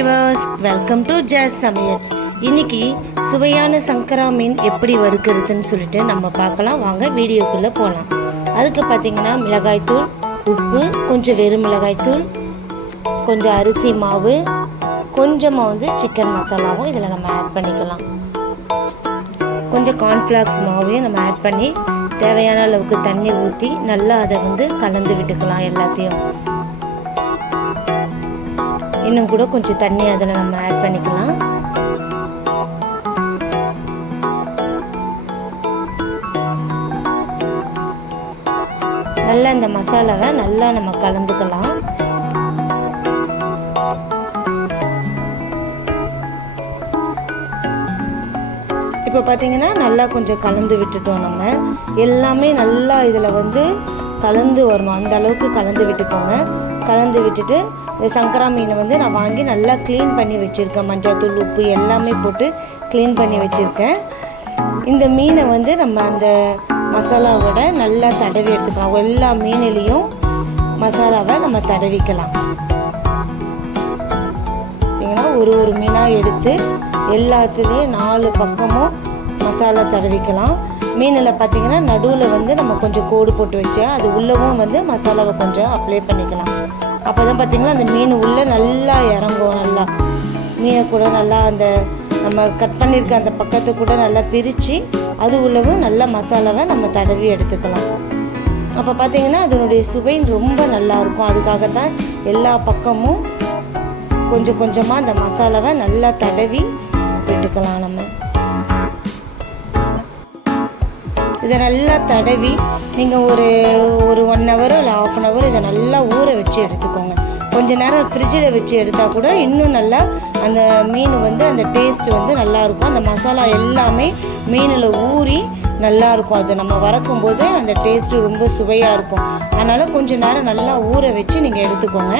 Viewers, welcome to ஜாஸ் சமையல். இன்னைக்கு சுவையான சங்கரா மீன் எப்படி வறுக்கிறதுன்னு சொல்லிட்டு நம்ம பார்க்கலாம். வாங்க வீடியோக்குள்ளே போகலாம். அதுக்கு பார்த்தீங்கன்னா மிளகாய்த்தூள், உப்பு, கொஞ்சம் வெறும் மிளகாய்த்தூள், கொஞ்சம் அரிசி மாவு, கொஞ்சமாக சிக்கன் மசாலாவும் இதில் நம்ம ஆட் பண்ணிக்கலாம். கொஞ்சம் கார்ன்ஃப்ளாக்ஸ் மாவையும் நம்ம ஆட் பண்ணி தேவையான அளவுக்கு தண்ணி ஊற்றி நல்லா அதை கலந்து விட்டுக்கலாம். எல்லாத்தையும் இன்னும் கூட கொஞ்சம் தண்ணி அதில் நம்ம ஆட் பண்ணிக்கலாம். நல்லா இந்த மசாலாவை நல்லா நம்ம கலந்துக்கலாம். இப்போ பார்த்தீங்கன்னா நல்லா கொஞ்சம் கலந்து விட்டுட்டோம். நம்ம எல்லாமே நல்லா இதில் கலந்து வரணும். அந்த அளவுக்கு கலந்து விட்டுக்கோங்க. கலந்து விட்டுட்டு இந்த சங்கரா மீனை நான் வாங்கி நல்லா க்ளீன் பண்ணி வச்சுருக்கேன். மஞ்சள், உப்பு எல்லாமே போட்டு க்ளீன் பண்ணி வச்சுருக்கேன். இந்த மீனை நம்ம அந்த மசாலாவோட நல்லா தடவி எடுத்துக்கலாம். எல்லா மீனிலையும் மசாலாவை நம்ம தடவிக்கலாம். பார்த்தீங்கன்னா ஒரு மீனாக எடுத்து எல்லாத்துலேயும் 4 பக்கமும் மசாலா தடவிக்கலாம். மீனில் பார்த்தீங்கன்னா நடுவில் நம்ம கொஞ்சம் கோடு போட்டு வச்சா அது உள்ளவும் மசாலாவை கொஞ்சம் அப்ளை பண்ணிக்கலாம். அப்போ தான் பார்த்தீங்கன்னா அந்த மீன் உள்ளே நல்லா இறங்கும். நல்லா மீனை கூட நல்லா அந்த நம்ம கட் பண்ணியிருக்க அந்த பக்கத்தை கூட நல்லா பிரித்து அது உள்ளவும் நல்லா மசாலாவை நம்ம தடவி எடுத்துக்கலாம். அப்போ பார்த்தீங்கன்னா அதனுடைய சுவை ரொம்ப நல்லாயிருக்கும். அதுக்காக தான் எல்லா பக்கமும் கொஞ்சம் கொஞ்சமாக அந்த மசாலாவை நல்லா தடவி விட்டுக்கலாம். நம்ம இதை நல்லா தடவி நீங்கள் ஒரு 1 ஹவர் இல்லை 1/2 ஹவர் இதை நல்லா ஊற வச்சு எடுத்துக்கோங்க. கொஞ்சம் நேரம் ஃப்ரிட்ஜில் வச்சு எடுத்தால் கூட இன்னும் நல்லா அந்த மீன் அந்த டேஸ்ட் நல்லாயிருக்கும். அந்த மசாலா எல்லாமே மீனில் ஊறி நல்லாயிருக்கும். அது நம்ம வறக்கும்போது அந்த டேஸ்ட்டு ரொம்ப சுவையாக இருக்கும். அதனால் கொஞ்சம் நேரம் நல்லா ஊற வச்சு நீங்கள் எடுத்துக்கோங்க.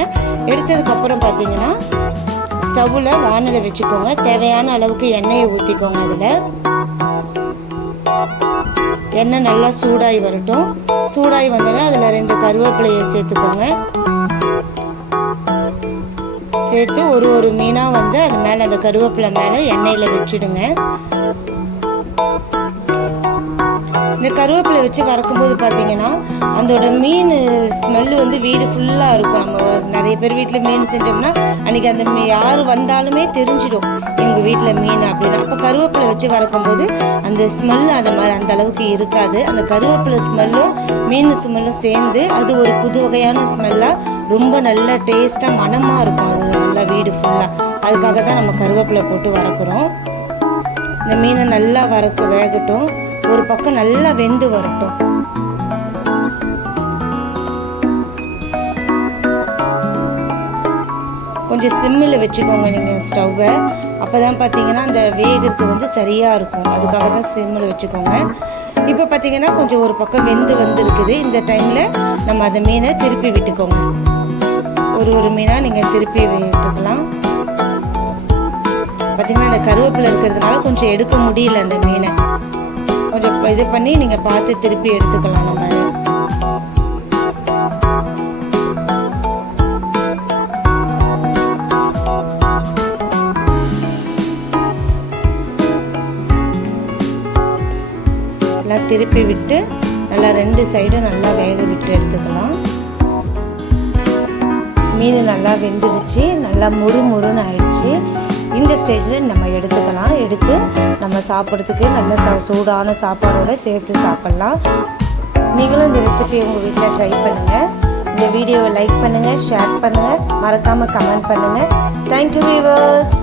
எடுத்ததுக்கப்புறம் பார்த்தீங்கன்னா ஸ்டவ்வில் வானலை வச்சுக்கோங்க. தேவையான அளவுக்கு எண்ணெயை ஊற்றிக்கோங்க. அதில் எண்ணெய் நல்லா சூடாகி வரட்டும். சூடாகி வந்தோடனே அதில் 2 கருவேப்பிலையை சேர்த்துக்கோங்க. சேர்த்து ஒரு மீனாக அது மேலே அந்த கருவேப்பிலை மேலே எண்ணெயில் வச்சுடுங்க. இந்த கருவேப்பிலை வச்சு வறக்கும்போது பார்த்தீங்கன்னா அதோட மீன் ஸ்மெல்லு வீடு ஃபுல்லாக இருக்கும். நம்ம நிறைய பேர் வீட்டில் மீன் செஞ்சோம்னா அன்றைக்கி அந்த யார் வந்தாலுமே தெரிஞ்சிடும் எங்கள் வீட்டில் மீன் அப்படின்னா. அப்போ கருவேப்பிலை வச்சு வறக்கும்போது அந்த ஸ்மெல்லு அந்த அளவுக்கு இருக்காது. அந்த கருவேப்பிலை ஸ்மெல்லும் மீன் ஸ்மெல்லும் சேர்ந்து அது ஒரு புது வகையான ஸ்மெல்லாக ரொம்ப நல்ல டேஸ்ட்டாக மணமாக இருக்கும். அது நல்லா வீடு ஃபுல்லாக. அதுக்காக தான் நம்ம கருவேப்பிலை போட்டு வறக்குறோம். இந்த மீனை நல்லா வேகட்டும். ஒரு பக்கம் நல்லா வெந்து வரட்டும். கொஞ்சம் சிம்மில் வச்சுக்கோங்க நீங்கள் ஸ்டவ்வை. அப்போ தான் பார்த்தீங்கன்னா அந்த வேகிறது சரியாக இருக்கும். அதுக்காக தான் சிம்மில் வச்சுக்கோங்க. இப்போ பார்த்தீங்கன்னா கொஞ்சம் ஒரு பக்கம் வெந்து வந்துருக்குது. இந்த டைமில் நம்ம அந்த மீனை திருப்பி விட்டுக்கோங்க. ஒரு மீனாக நீங்கள் திருப்பி விட்டுக்கலாம். பார்த்தீங்கன்னா அந்த கருவேப்பிலை இருக்கிறதுனால கொஞ்சம் எடுக்க முடியல. அந்த மீனை கொஞ்சம் இது பண்ணி நீங்கள் பார்த்து திருப்பி எடுத்துக்கலாம். நம்ம எல்லாம் திருப்பி விட்டு நல்லா 2 சைடும் நல்லா வேக விட்டு எடுத்துக்கலாம். மீன் நல்லா வெந்துடுச்சு. நல்லா முறுமுறுன்னு ஆயிடுச்சு. இந்த ஸ்டேஜில் நம்ம எடுத்துக்கலாம். எடுத்து நம்ம சாப்பிட்றதுக்கு நல்ல சூடான சாப்பாடோடு சேர்த்து சாப்பிட்லாம். நீங்களும் இந்த ரெசிபியை உங்கள் வீட்டில் ட்ரை பண்ணுங்கள். இந்த வீடியோவை லைக் பண்ணுங்கள், ஷேர் பண்ணுங்கள், மறக்காமல் கமெண்ட் பண்ணுங்கள். Thank you viewers.